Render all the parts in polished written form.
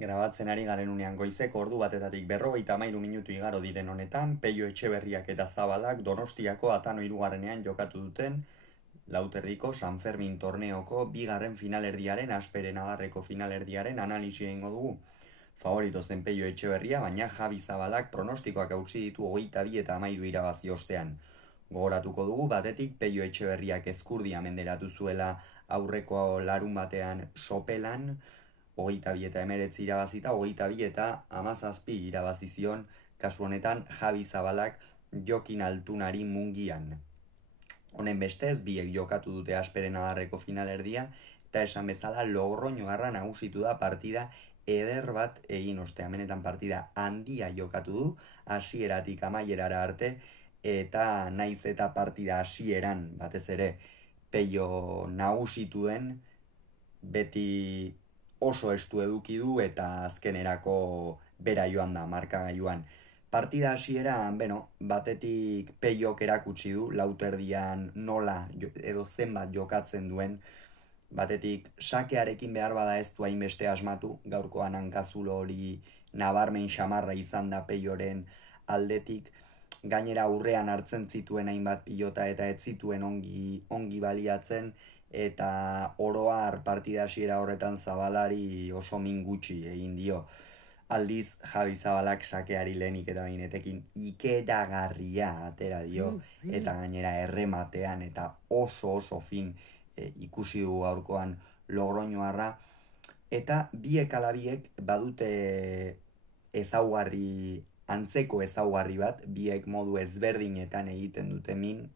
Grabatzen ari garen unean goizeko ordu batetatik 53 minutu igaro diren honetan, Peio Etxeberriak eta Zabalak Donostiako Atano hirugarrenean jokatu duten lauterdiko San Fermin torneoko bigarren finalerdiaren asperen adarreko finalerdiaren analisi egingo dugu. Favoritoz den Peio Etxeberria, baina Javi Zabalak pronostikoak hautsi ditu 22 eta 13 irabazi ostean. Gogoratuko dugu batetik Peio Etxeberriak ezkurdia menderatu zuela aurreko larun batean Sopelan, 22 eta 19 irabazita, 22 eta 17 irabazi zion, kasu honetan Javi Zabalak Jokin Altunari Mungian. Honen bestez, biek jokatu dute asperen adarreko finalerdia, eta esan bezala Logroñoarra nagusitu da partida eder bat egin ostean. Benetan partida handia jokatu du, hasieratik amaierara arte, eta naiz eta partida hasieran batez ere Peio nagusitu den, beti oso estu eduki du eta azkenerako bera joan da markagailuan. Partida hasieran, batetik Peiok erakutsi du lauterdian nola edo zenbat jokatzen duen. Batetik sakearekin behar bada ez du hainbeste asmatu, gaurkoan hankazulo hori nabarmen xamarra izan da Peioren aldetik. Gainera aurrean hartzen zituen hainbat pilota eta ez zituen ongi baliatzen, eta oroar partida hasiera horretan Zabalari oso min gutxi egin dio. Aldiz Javi Zabalak sakeari lehenik eta behinetekin ikeragarria atera dio, eta gainera errematean eta oso fin ikusi du gaurkoan Logroñoarra. Eta biek ala biek badute ezaugarri, antzeko ezaugarri bat, biek modu ezberdinetan egiten dute min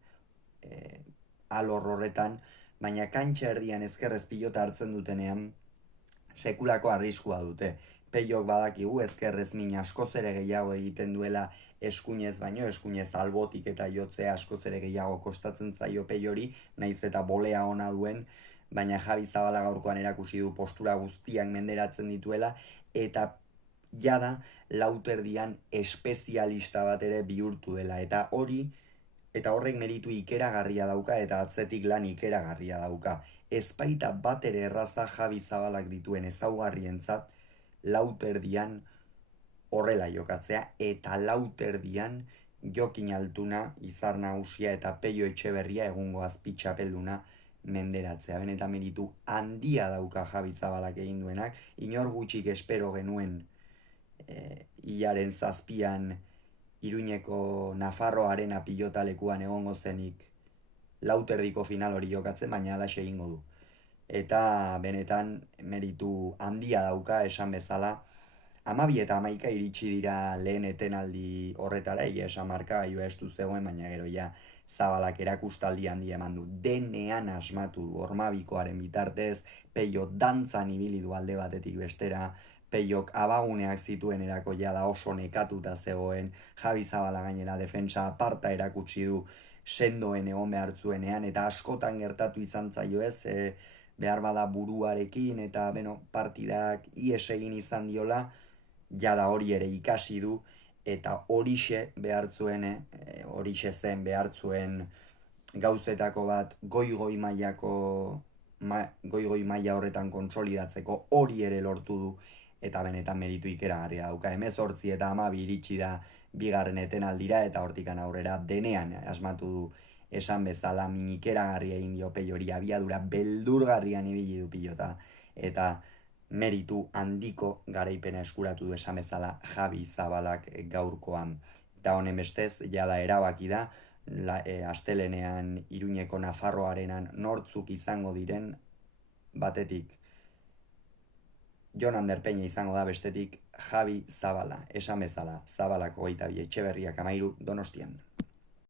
alor horretan, baina kantxa erdian ezkerrez pilota hartzen dutenean sekulako arriskua dute. Peiok badakigu ezkerrez min askoz ere gehiago egiten duela eskuinez baino, eskuinez albotik eta jotzea askoz ere gehiago kostatzen zaio Peiori, naiz eta bolea ona duen, baina Javi Zabala gaurkoan erakusi du postura guztiak menderatzen dituela, eta jada lauterdian espezialista bat ere bihurtu dela, eta horrek meritu ikeragarria dauka eta atzetik lan ikeragarria dauka. Ezpaita bat ere erraza Javi Zabalak dituen ezaugarrientzat lauterdian horrela jokatzea, eta lauterdian Jokin Altuna, Izar Nagusia eta Peio Etxeberria egungo azpitxapelduna menderatzea. Benetan meritu handia dauka Javi Zabalak egin duenak, inor gutxik espero genuen hilaren 7an Iruñeko Nafarro Arena pilotalekuan egongo zenik lauterdiko final hori jokatzen, baina alaxe egingo du. Eta benetan meritu handia dauka, esan bezala, 12 eta 11 iritsi dira lehen etenaldi horretara, egia esan markagailua estu zegoen, baina gero ja Zabalak erakustaldi handia eman du, denean asmatu du, Ormabikoaren bitartez, Peio dantzan ibili du alde batetik bestera, Peiok abaguneak zituen erako jada oso nekatuta zegoen, Javi Zabala gainera defensa aparta erakutsi du sendoen egon behar zuenean, eta askotan gertatu izan zaio ez, behar bada buruarekin, eta partidak ies egin izan diola, jada hori ere ikasi du, eta horixe behar zuen, horixe zen behar zuen gauzetako bat goi maila horretan kontsolidatzeko, hori ere lortu du, eta benetan meritu ikeragarria dauka. 18 eta 12 iritsi da bigarren etenaldira, eta hortikan aurrera denean asmatu du, esan bezala minikeragarria egin dio Peiori, abiadura beldurgarrian ibili du pilota, eta meritu handiko garaipena eskuratu du, esan bezala Javi Zabalak gaurkoan. Eta honen bestez, jada erabaki da, astelenean Iruñeko Nafarro Arenan nortzuk izango diren, batetik Jon Ander Peña izango da, bestetik Javi Zabala, esan bezala Zabalako 22, Etxeberriak 13, Donostian.